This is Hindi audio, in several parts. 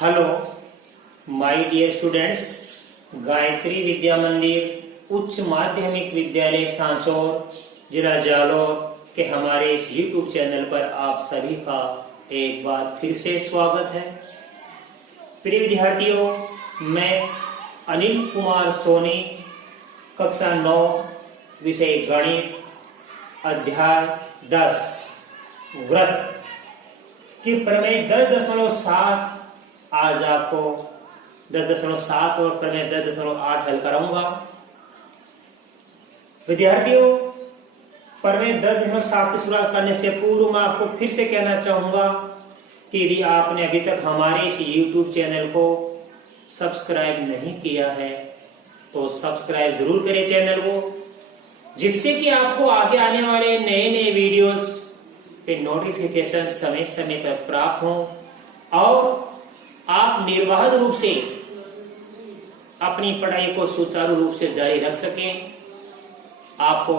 Hello my dear students, Gayatri Vidya Mandir उच्च माध्यमिक विद्यालय सांचौर जिला जालौर के हमारे इस YouTube चैनल पर आप सभी का एक बार फिर से स्वागत है। प्रिय विद्यार्थियों, मैं अनिल कुमार सोनी, कक्षा 9, विषय गणित, अध्याय 10 व्रत की प्रमेय 10.7 आज आपको 10.7 और प्रमेय 10.8 हल कराऊंगा। विद्यार्थियों, प्रमेय 10.7 की शुरुआत करने से पूर्व मैं आपको फिर से कहना चाहूंगा कि यदि आपने अभी तक हमारे इस YouTube चैनल को सब्सक्राइब नहीं किया है तो सब्सक्राइब जरूर करें चैनल को, जिससे कि आपको आगे आने वाले नए नए वीडियोस के नोटिफिकेशन समय समय पर प्राप्त हो और आप निर्बाध रूप से अपनी पढ़ाई को सुचारू रूप से जारी रख सकें। आपको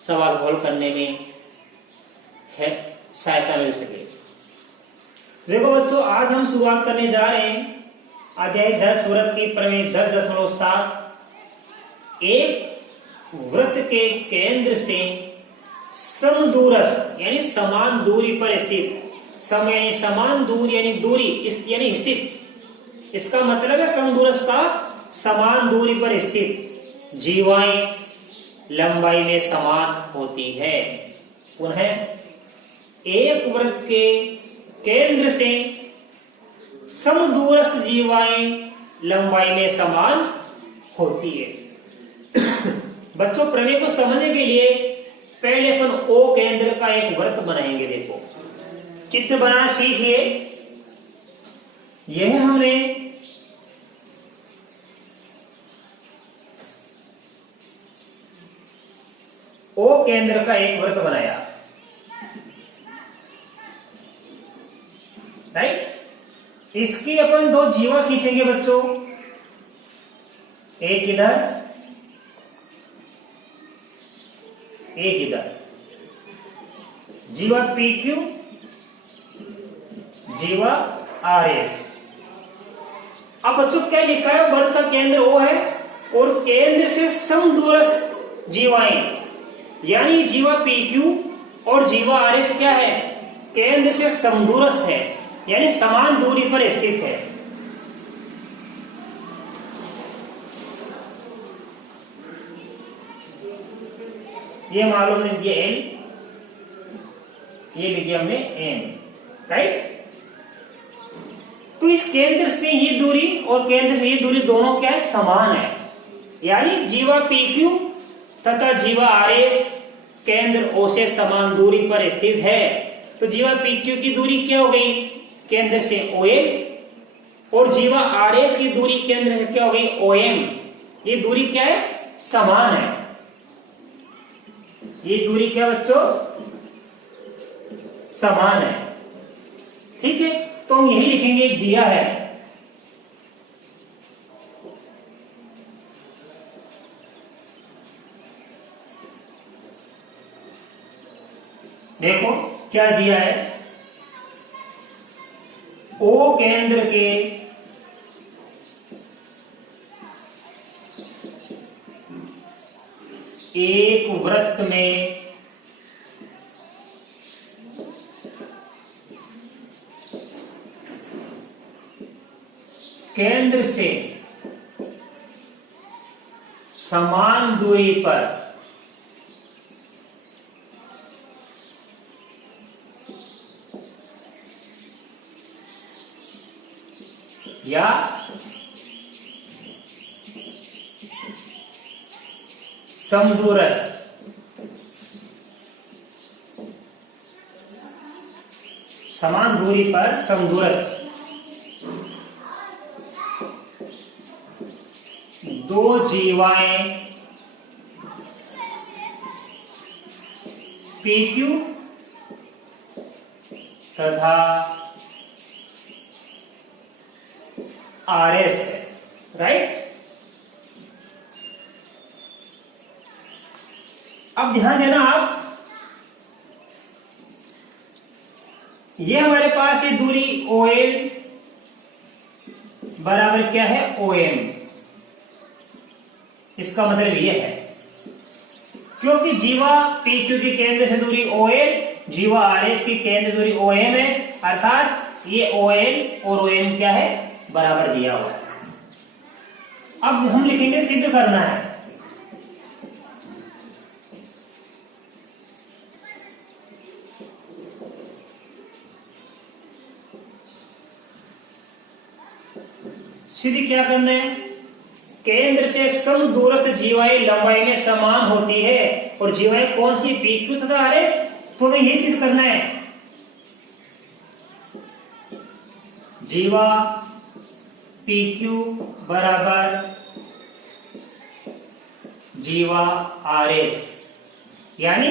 सवाल हल करने में सहायता मिल सके। देखो बच्चों, आज हम शुरुआत करने जा रहे हैं अध्याय 10 व्रत की प्रमेय 10.7। एक वृत्त के केंद्र से समदूरस्थ यानी समान दूरी पर स्थित, सम यानी समान दूर यानी दूरी यानी स्थित, इसका मतलब है समदूरस्थ का समान दूरी पर स्थित जीवाएं लंबाई में समान होती है। पुनः एक वृत्त के केंद्र से समदूरस्थ जीवाएं लंबाई में समान होती है। बच्चों, प्रमेय को समझने के लिए पहले अपन ओ केंद्र का एक वृत्त बनाएंगे। देखो, चित्र बनाना सीखिए। यह हमने ओ केंद्र का एक वृत्त बनाया, राइट। इसकी अपन दो जीवा खींचेंगे बच्चों, एक इधर एक इधर, जीवा PQ जीवा RS। अब बच्चों क्या लिखा है, वृत्त का केंद्र O है और केंद्र से समदूरस्थ जीवाएं यानी जीवा PQ और जीवा RS क्या है, केंद्र से समदूरस्थ है यानी समान दूरी पर स्थित है। ये मालूम लिख दिया L, ये लिख दिया हमने N, राइट। तो इस केंद्र से ये दूरी और केंद्र से ये दूरी दोनों क्या है, समान है। यानी जीवा PQ तथा जीवा RS केंद्र O से समान दूरी पर स्थित है। तो जीवा PQ की दूरी क्या हो गई, केंद्र से OA, और जीवा RS की दूरी केंद्र से क्या हो गई, OM। ये दूरी क्या है, समान है। ये दूरी क्या बच्चों, समान है। ठीक है, तो हम यही लिखेंगे, दिया है देखो क्या दिया है, ओ केंद्र के एक वृत्त में केंद्र से समान दूरी पर या समदूरस्थ समान दूरी पर समदूरस्थ दो जीवाएं PQ तथा RS है, राइट। अब ध्यान देना आप, ये हमारे पास ये दूरी OL बराबर क्या है OM। इसका मतलब यह है क्योंकि जीवा PQ की केंद्र से दूरी OL, जीवा RS की केंद्र दूरी OM है, अर्थात ये OL और OM क्या है बराबर दिया हुआ है। अब हम लिखेंगे सिद्ध करना है। सिद्ध क्या करना है, केंद्र से समदूरस्थ जीवाएं लंबाई में समान होती है और जीवाएं कौन सी PQ तथा RS, तो हमें यही सिद्ध करना है। जीवा PQ बराबर जीवा RS, यानी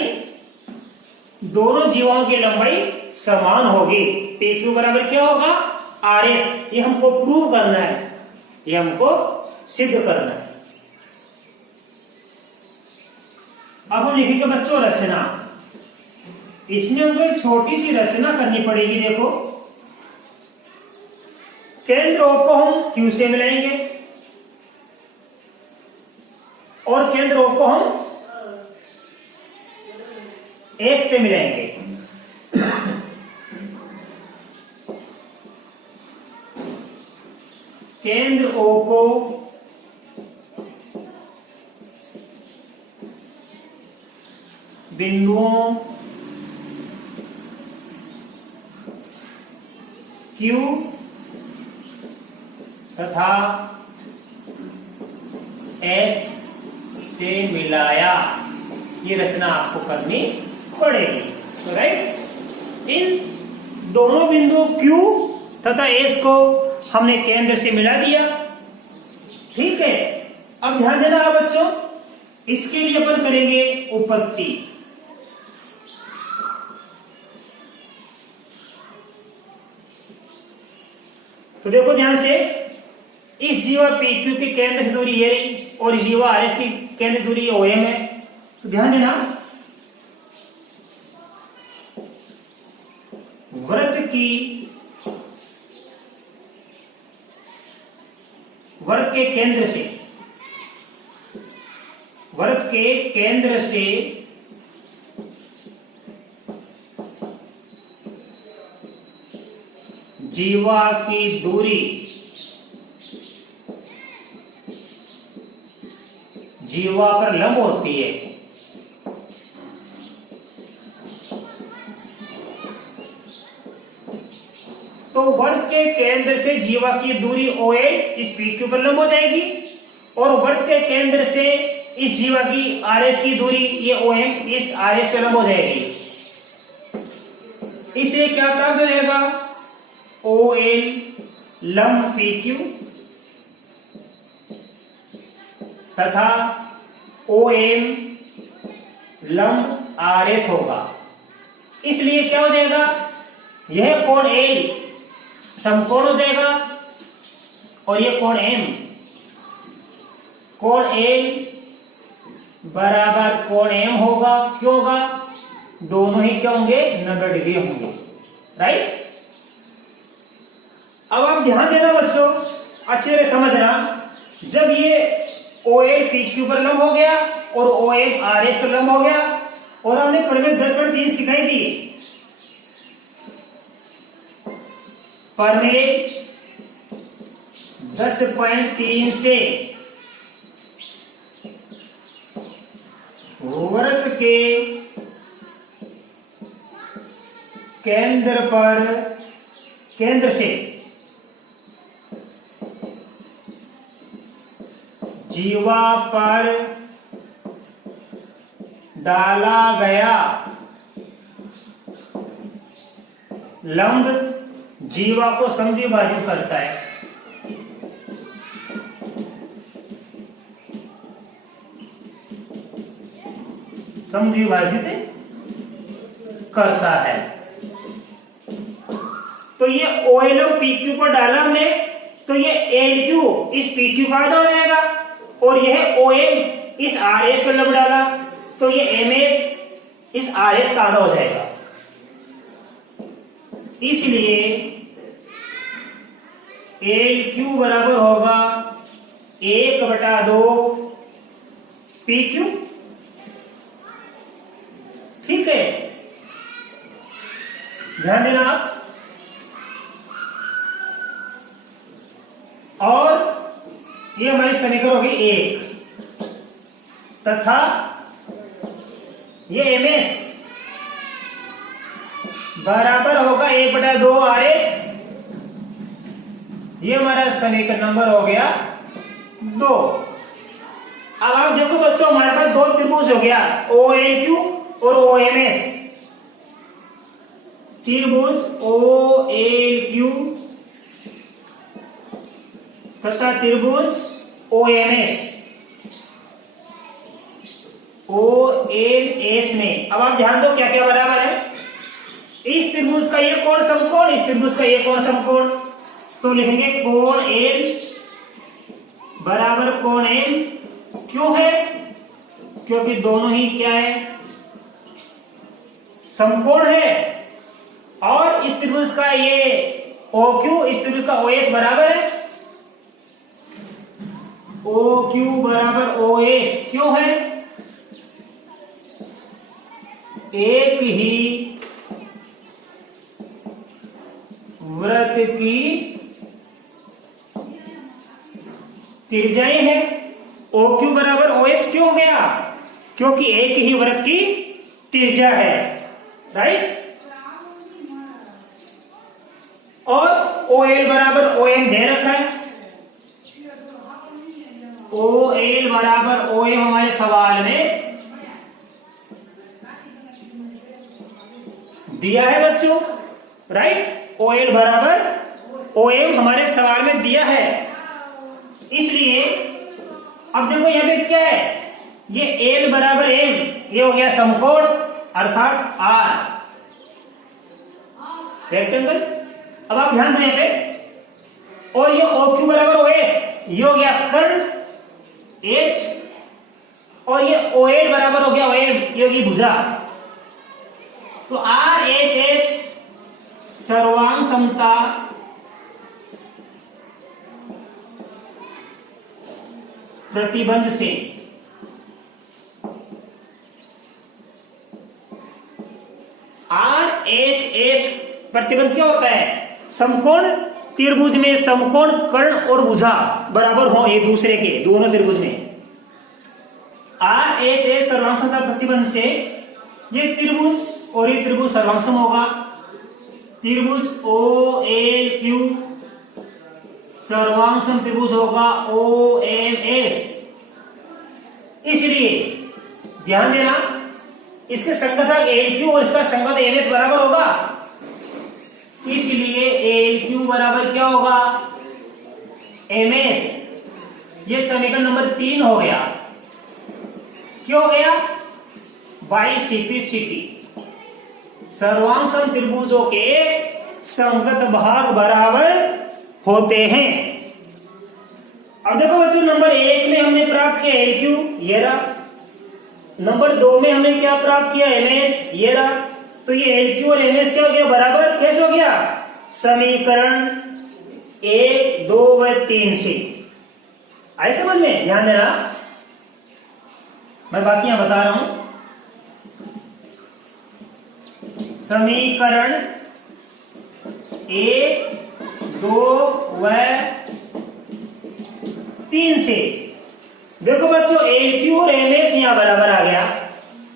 दोनों जीवाओं की लंबाई समान होगी। PQ बराबर क्या होगा RS, ये हमको प्रूव करना है, ये हमको सिद्ध करना है। अब हम लिखेंगे बच्चों रचना। इसमें हमको एक छोटी सी रचना करनी पड़ेगी। देखो केंद्र O को हम Q से मिलाएंगे और केंद्र O को हम S से मिलाएंगे। केंद्र O को बिंदुओं Q तथा S से मिलाया। ये रचना आपको करनी पड़ेगी। तो राइट, इन दोनों बिंदुओं Q तथा S को हमने केंद्र से मिला दिया। ठीक है, अब ध्यान देना है बच्चों, इसके लिए अपन करेंगे उपपत्ति। तो देखो ध्यान से, इस जीवा PQ की केंद्र से दूरी ये रही और जीवा RS की केंद्र दूरी OM है। तो ध्यान देना, वृत्त के केंद्र से जीवा की दूरी जीवा पर लंब होती है। तो वृत्त के केंद्र से जीवा की दूरी OL इस PQ पर लंब हो जाएगी और वृत्त के केंद्र से इस जीवा की RS की दूरी ये OM इस RS पर लंब हो जाएगी। इसे क्या प्राप्त हो जाएगा, OL लंब PQ तथा OM लंब RS होगा। इसलिए क्या हो जाएगा, यह कोण L समकोण हो जाएगा और यह कोण M, कोण L बराबर कोण M होगा। क्यों होगा, दोनों ही क्या होंगे 90 डिग्री होंगे। राइट, अब आप ध्यान देना बच्चों, अच्छे से समझना, जब ये OL PQ पर लंब हो गया और OM RS पर लंब हो गया और हमने प्रमेय 10.3 सिखाई थी, प्रमेय 10.3 से वृत्त के केंद्र से जीवा पर डाला गया लंब जीवा को समद्विभाजित करता है। समद्विभाजित करता है। तो ये OL और PQ को डाला हमने, तो ये LQ इस PQ का आधा हो जाएगा और यह OM इस RS पर लंब डाला तो ये MS इस RS का आधा हो जाएगा। इसलिए एल क्यू बराबर होगा 1/2 पी क्यू। ठीक है, ध्यान देना आप। और ये हमारी समीकरण होगी 1 तथा ये एम एस बराबर होगा 1/2 आर एस। ये हमारा समीकरण नंबर हो गया 2। अब आप देखो बच्चों, हमारे पास दो त्रिभुज हो गया, ओ एल क्यू और ओ एम एस। त्रिभुज ओ एल क्यू तथा त्रिभुज O M S, O M S में अब आप ध्यान दो क्या क्या बराबर है। इस त्रिभुज का ये कोण समकोण, इस त्रिभुज का ये कोण समकोण, तो लिखेंगे कोण एम बराबर कोण एम। क्यों है? क्योंकि दोनों ही क्या है, समकोण है। और इस त्रिभुज का ये ओ क्यू, इस त्रिभुज का ओ एस बराबर है, ओ क्यू बराबर ओ एस। क्यों है? एक ही वृत्त की त्रिज्याएं हैं। ओ क्यू बराबर ओ एस क्यों हो गया? क्योंकि एक ही वृत्त की त्रिज्या है, राइट। और ओ एल बराबर ओ एम दे रखा है, ओ एल बराबर ओ एम हमारे सवाल में दिया है बच्चों, राइट। ओ एल बराबर ओ एम हमारे सवाल में दिया है। इसलिए अब देखो यहां पे क्या है, ये एल बराबर एम, ये हो गया समकोण अर्थात आर रेक्टेंगल। अब आप ध्यान दें यहां पे, और ये ओ क्यू बराबर ओ एस, ये हो गया कर्ण एच, और ये ओ एल बराबर हो गया ओ एम, ये होगी भुजा। तो आर एच एस सर्वांग समता प्रतिबंध से आर एच एस प्रतिबंध क्या होता है? समकोण त्रिभुज में समकोण कर्ण और भुजा बराबर हो एक दूसरे के, दोनों त्रिभुज में आर एच एस सर्वांग समता प्रतिबंध से ये त्रिभुज और ये त्रिभुज सर्वांगसम होगा। त्रिभुज ओ एल क्यू सर्वांगसम त्रिभुज होगा ओ एम एस। इसलिए ध्यान देना, इसके संगतक एल क्यू और इसका संगत एम एस बराबर होगा। इसलिए एल क्यू बराबर क्या होगा? M S. ये समीकरण नंबर 3 हो गया। क्यों हो गया? बाई सीपीसीटी सर्वांगसम त्रिभुजों के संगत भाग बराबर होते हैं। अब देखो बच्चों, नंबर 1 में हमने प्राप्त किया एल क्यू, ये रहा। नंबर 2 में हमने क्या प्राप्त किया? एम एस, ये रहा। तो ये एल क्यू और एम एस क्या हो गया? बराबर। कैसे हो गया? समीकरण 1, 2 व 3 से। आए समझ में? ध्यान देना, मैं बाकी यहां बता रहा हूं। समीकरण 1, 2 व 3 से देखो बच्चों, एल क्यू और एम एस यहां बराबर आ गया।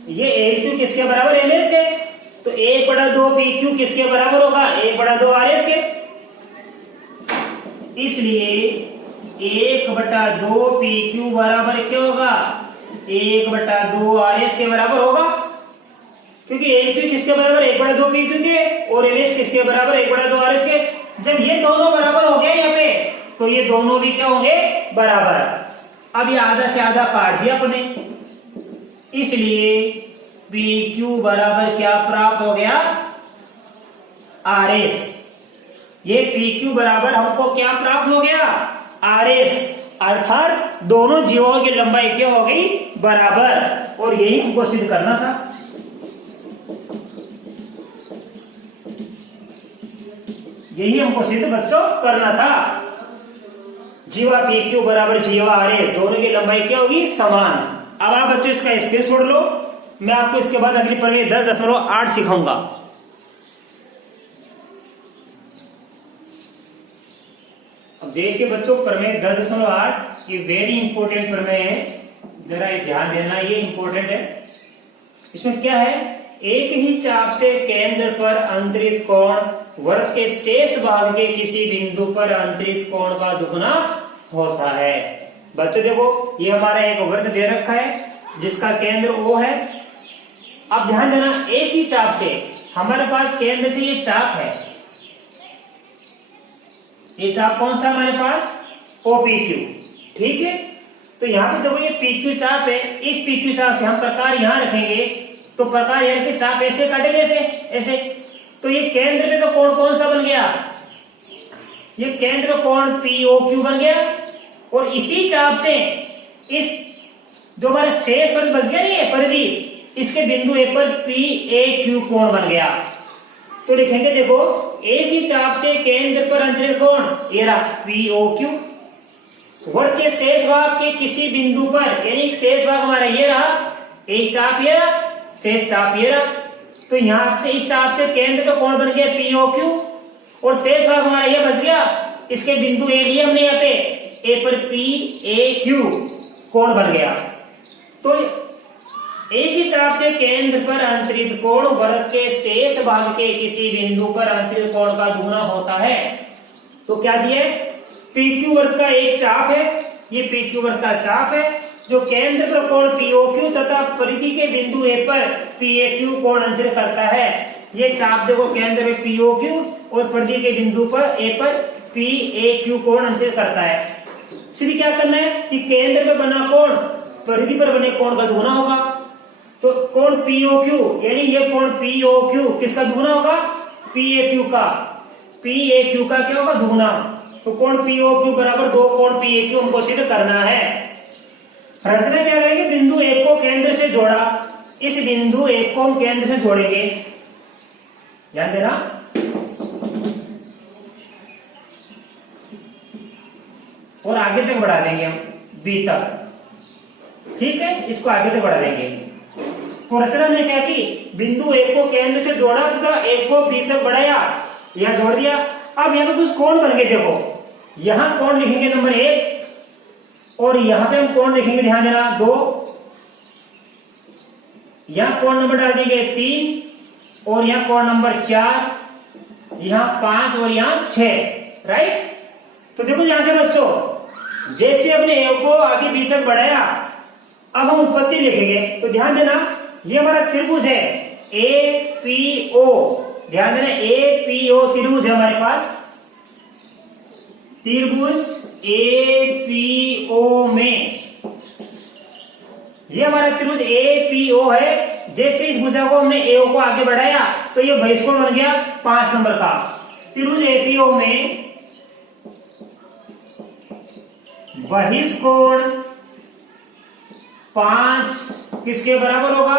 ये एल क्यू किसके बराबर? एम एस के। तो 1/2 पी क्यू किसके बराबर होगा? 1/2 आर एस के। इसलिए 1/2 पी क्यू बराबर क्या होगा? 1/2 आर एस के बराबर होगा। क्योंकि एल क्यू किसके बराबर? 1/2 पी क्यू के, और एम एस किसके बराबर? 1/2 आर एस के। जब ये दोनों बराबर हो गए यहाँ पे, तो ये दोनों भी क्या होंगे? बराबर। अब ये आधा से आधा काट दिया अपने, इसलिए पी क्यू बराबर क्या प्राप्त हो गया? R S. ये पी क्यू बराबर हमको क्या प्राप्त हो गया? R S. अर्थात दोनों जीवों की लंबाई क्या हो गई? बराबर। और यही हमको सिद्ध करना था। यही हमको सिद्ध बच्चों करना था। जीवा पी क्यू बराबर जीवा आर ए, दोनों की लंबाई क्या होगी? समान। अब आप बच्चों इसका स्क्रीनशॉट लो, मैं आपको इसके बाद अगली प्रमेय 10.8 सिखाऊंगा। अब देखिए बच्चों, प्रमेय 10.8 ये वेरी इंपॉर्टेंट प्रमेय है, जरा ये ध्यान देना, ये इंपॉर्टेंट है। इसमें क्या है? एक ही चाप से केंद्र पर अंतरित कोण वृत्त के शेष भाग के किसी बिंदु पर अंतरित कोण का दुगुना होता है। बच्चों देखो, ये हमारा एक वृत्त दे रखा है जिसका केंद्र O है। अब ध्यान देना, एक ही चाप से हमारे पास केंद्र से ये चाप है, ये चाप कौन सा हमारे पास? OPQ, ठीक है। तो यहाँ पे देखो ये PQ चाप है, इस PQ चाप से हम प्रकार यहां रखेंगे तो प्रकार यानी कि चाप ऐसे काटेंगे, ऐसे ऐसे। तो ये केंद्र पे तो कोण कौन सा बन गया? ये केंद्र कोण POQ बन गया। और इसी चाप से इस जो हमारे शेष बच गया नहीं है परिधि, इसके बिंदु A पर PAQ कोण बन गया। तो लिखेंगे देखो, एक ही चाप से केंद्र पर अंतरित कोण ये रहा POQ, वृत्त के शेष भाग के किसी बिंदु पर, यानी शेष भाग हमारा ये रहा, एक चाप ये रहा, शेष चाप ये रहा। तो यहां से इस चाप से केंद्र का कोण बन गया POQ और शेष भाग हमारा ये बच गया, इसके बिंदु A लिए हमने यहाँ पे, A पर PAQ कोण बन गया। तो एक ही चाप से केंद्र पर अंतरित कोण वृत्त के शेष भाग के किसी बिंदु पर अंतरित कोण का दुगुना होता है। तो क्या दिया? PQ वृत्त का एक चाप है, ये PQ वृत्त का चाप है जो केंद्र पर कोण POQ तथा परिधि के बिंदु A पर PAQ कोण अंतरित करता है। ये चाप देखो, केंद्र में POQ और परिधि के बिंदु पर A पर PAQ कोण अंतरित करता है। सिर्फ क्या करना है कि केंद्र पे बना कोण परिधि पर बने कोण का दुगुना होगा। तो कोण POQ यानी ये कोण POQ किसका दुगुना होगा? PAQ का। PAQ का क्या होगा? दुगुना। तो कोण POQ बराबर 2 कोण PAQ हमको सिद्ध करना है। रचना क्या करेंगे? बिंदु A को केंद्र से जोड़ा, इस बिंदु A को हम केंद्र से जोड़ेंगे, ध्यान देना। और आगे तक बढ़ा देंगे हम B तक, ठीक है, इसको आगे तक बढ़ा देंगे। तो रचना में क्या की? बिंदु A को केंद्र से जोड़ा तथा A को B तक बढ़ाया, यहां जोड़ दिया। अब यहाँ पे कुछ कोण बन गए, देखो यहां कोण लिखेंगे नंबर 1 और यहां पे हम कोण लिखेंगे, ध्यान देना 2, यहां कोण नंबर डाल देंगे 3 और यहां कोण नंबर 4, यहां 5 और यहां 6, राइट। तो देखो यहां से बच्चों, जैसे अपने A को आगे B तक बढ़ाया, अब हम उत्पत्ति लिखेंगे। तो ध्यान देना, ये हमारा त्रिभुज है APO, ध्यान देना APO त्रिभुज है हमारे पास। त्रिभुज APO में ये हमारा त्रिभुज APO है। जैसे इस भुजा को हमने AO को आगे बढ़ाया तो ये बहिष्कोण बन गया 5 नंबर का। त्रिभुज APO में बहिष्कोण 5 किसके बराबर होगा?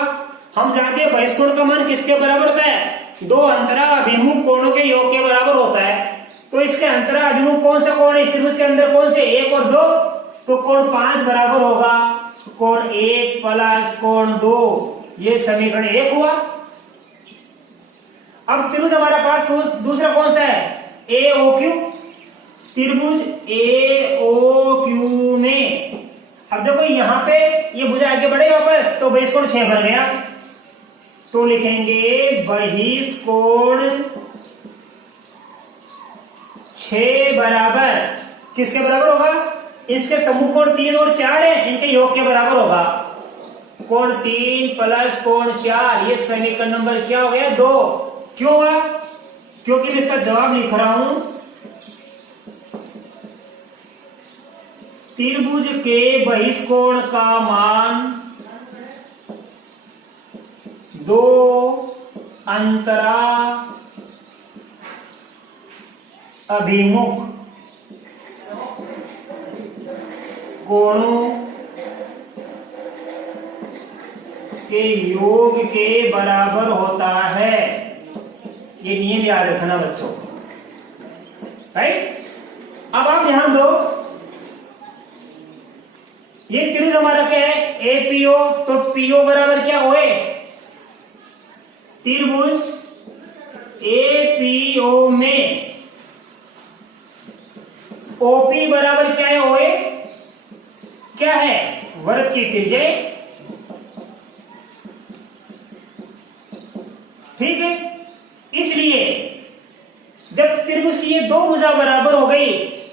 हम जानते हैं बहिष्कोण का मान किसके बराबर होता है? 2 अंतराभिमुख कोणों के योग के बराबर होता है। तो इसके अंतराभिमुख कौन सा कोण है त्रिभुज के अंदर? कौन से? 1 और 2। तो कोण 5 बराबर होगा कोण 1 प्लस कोण 2, ये समीकरण 1 हुआ। अब त्रिभुज हमारे पास दूसरा कौन सा है? AOQ। त्रिभुज AOQ में अब देखो यहां पे ये भुजा आगे बढ़े वापस, तो बहिष्कोण 6 बन गया। तो लिखेंगे बहिष्कोण 6 बराबर किसके बराबर होगा? इसके समूह कोण 3 और 4 है, इनके योग के बराबर होगा। कोण 3 प्लस कोण 4, ये समीकरण नंबर क्या हो गया? 2। क्यों हुआ? क्योंकि मैं इसका जवाब लिख रहा हूं। त्रिभुज के बहिष्कोण का मान 2 अंतराभिमुख कोणों के योग के बराबर होता है। ये नियम याद रखना बच्चों, राइट। अब आप ध्यान दो, ये त्रिभुज हमारा क्या है, एपीओ, तो पीओ बराबर क्या ओए, त्रिभुज एपीओ में ओपी बराबर क्या है ओए, क्या है, वृत्त की त्रिज्या। ठीक है, इसलिए जब त्रिभुज की ये दो भुजा बराबर हो गई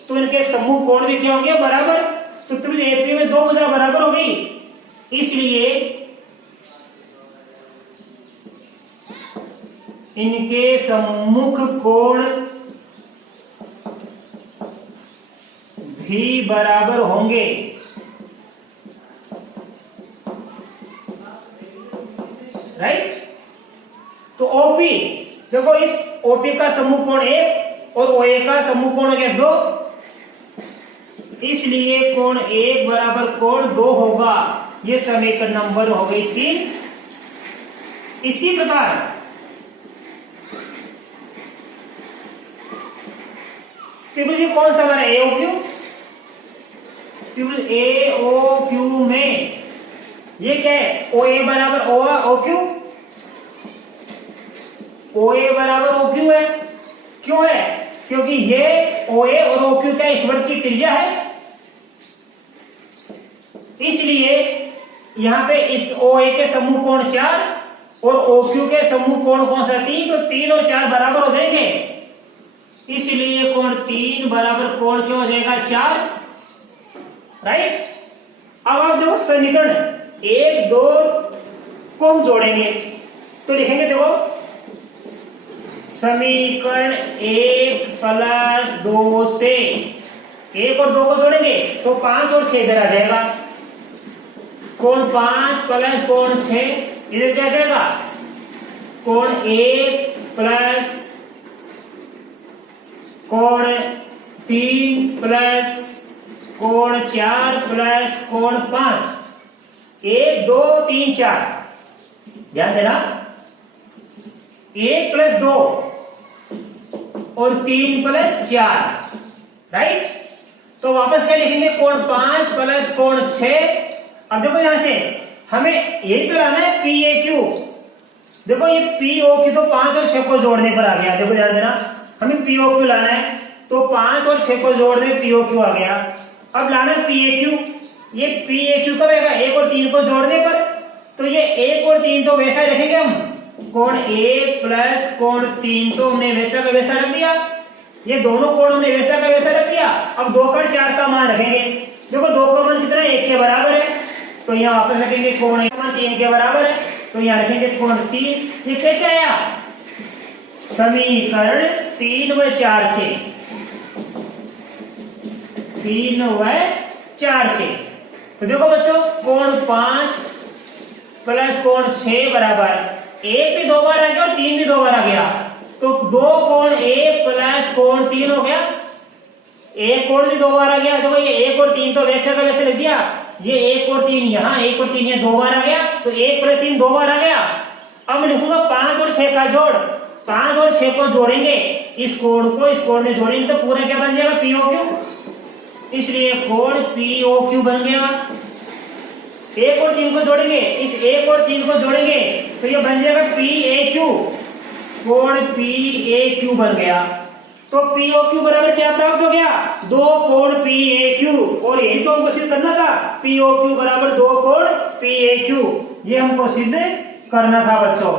तो इनके सम्मुख कोण भी क्या होंगे, बराबर। तो त्रिभुज एपी में दो भुजा बराबर हो गई, इसलिए इनके सम्मुख कोण भी बराबर होंगे। राइट, तो ओपी देखो, इस ओपी का सम्मुख कोण 1 और ओए का सम्मुख कोण हो गया 2, इसलिए कोण 1 बराबर कोण 2 होगा। ये समीकरण नंबर हो गई 3। इसी प्रकार त्रिभुज कौन सा हमारा एओक्यू, त्रिभुज एओक्यू में ये क्या है, ओए बराबर ओक्यू, ओए बराबर ओक्यू है। क्यों है, क्योंकि ये ओए और ओक्यू क्या इस वृत्त की त्रिज्या है, इसलिए यहां पे इस ओए के सम्मुख कोण 4 और ओक्यू के सम्मुख कोण कौन सा 3, तो 3 और 4 बराबर हो जाएंगे, इसलिए कोण 3 बराबर कोण क्या हो जाएगा 4। राइट, अब आप देखो समीकरण 1 2 को हम जोड़ेंगे तो लिखेंगे, देखो समीकरण 1 प्लस 2 से 1 और 2 को जोड़ेंगे तो 5 और 6 इधर आ जाएगा, कोण 5 प्लस कोण 6 इधर क्या जाएगा, कोण 1 प्लस कोण 3 प्लस कोण 4 प्लस कोण 5, 1 2 3 4, ध्यान देना, 1 प्लस 2 और 3 प्लस 4। राइट, तो वापस क्या लिखेंगे, कोण 5 प्लस कोण 6। अब देखो यहां से हमें यही तो लाना है पी ए क्यू, देखो ये पी ओ क्यू तो 5 और 6 को जोड़ने पर आ गया, देखो ध्यान देना, हमें पी ओ क्यू लाना है तो 5 और 6 को जोड़ने पी ओ क्यू आ गया। अब लाना है पी ए क्यू, ये पी ए क्यू कब आएगा, 1 और 3 को जोड़ने पर, तो ये 1 और 3 तो वैसा रखेंगे हम, कोण 1 प्लस कोण 3 तो हमने वैसा का वैसा रख दिया, ये दोनों कोण हमने वैसा का वैसा रख दिया। अब 2 कर 4 का मान रखेंगे, देखो 2 का मान कितना है, 1 के बराबर है, तो यहाँ वापस रखेंगे कोण 1 का मान 3 के बराबर है, तो यहाँ रखेंगे कोण 3। ये कैसे आया, समीकरण 3 व 4 से, 3 व 4 से। तो देखो बच्चों, कोण 5 प्लस कोण 6 बराबर 1 भी 2 बार आ गया और 3 भी 2 बार आ गया, तो 2 कोण 1 प्लस कोण 3 हो गया, 1 कोण भी 2 बार आ गया। देखो ये 1 और 3 तो वैसे का वैसे लिख दिया, ये 1 और 3 यहाँ, 1 और 3 यहाँ 2 बार आ गया, तो 1 प्लस 3 2 बार आ गया। अब मैं लिखूंगा 5 और 6 का जोड़, 5 और 6 को जोड़ेंगे, इस कोण को इस कोण में जोड़ेंगे तो पूरा क्या बन जाएगा, पीओक्यू, इसलिए कोण पीओक्यू बन गया। 1 और 3 को जोड़ेंगे, इस 1 और 3 को जोड़ेंगे तो ये बन जाएगा पी ए क्यू, कोण पी ए क्यू बन गया। तो पीओक्यू बराबर क्या प्राप्त हो गया, 2 कोण पी ए क्यू, और यही तो हमको सिद्ध करना था, पीओक्यू बराबर 2 कोण पी ए क्यू, ये हमको सिद्ध करना था बच्चों।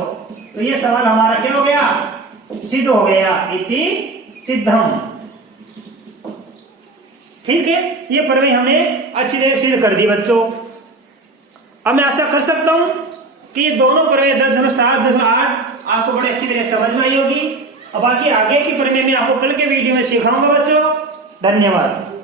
तो ये सवाल हमारा क्या हो गया, सिद्ध हो गया, इति सिद्धम। ठीक है, ये प्रमेय हमने अच्छी तरह सिद्ध कर दी बच्चों। अब मैं आशा कर सकता हूं कि ये दोनों प्रमेय 10.7 10.8 आपको बड़े अच्छी तरह समझ में आई होगी। अब बाकी आगे की प्रमेय में आपको कल के वीडियो में सिखाऊंगा बच्चों। धन्यवाद।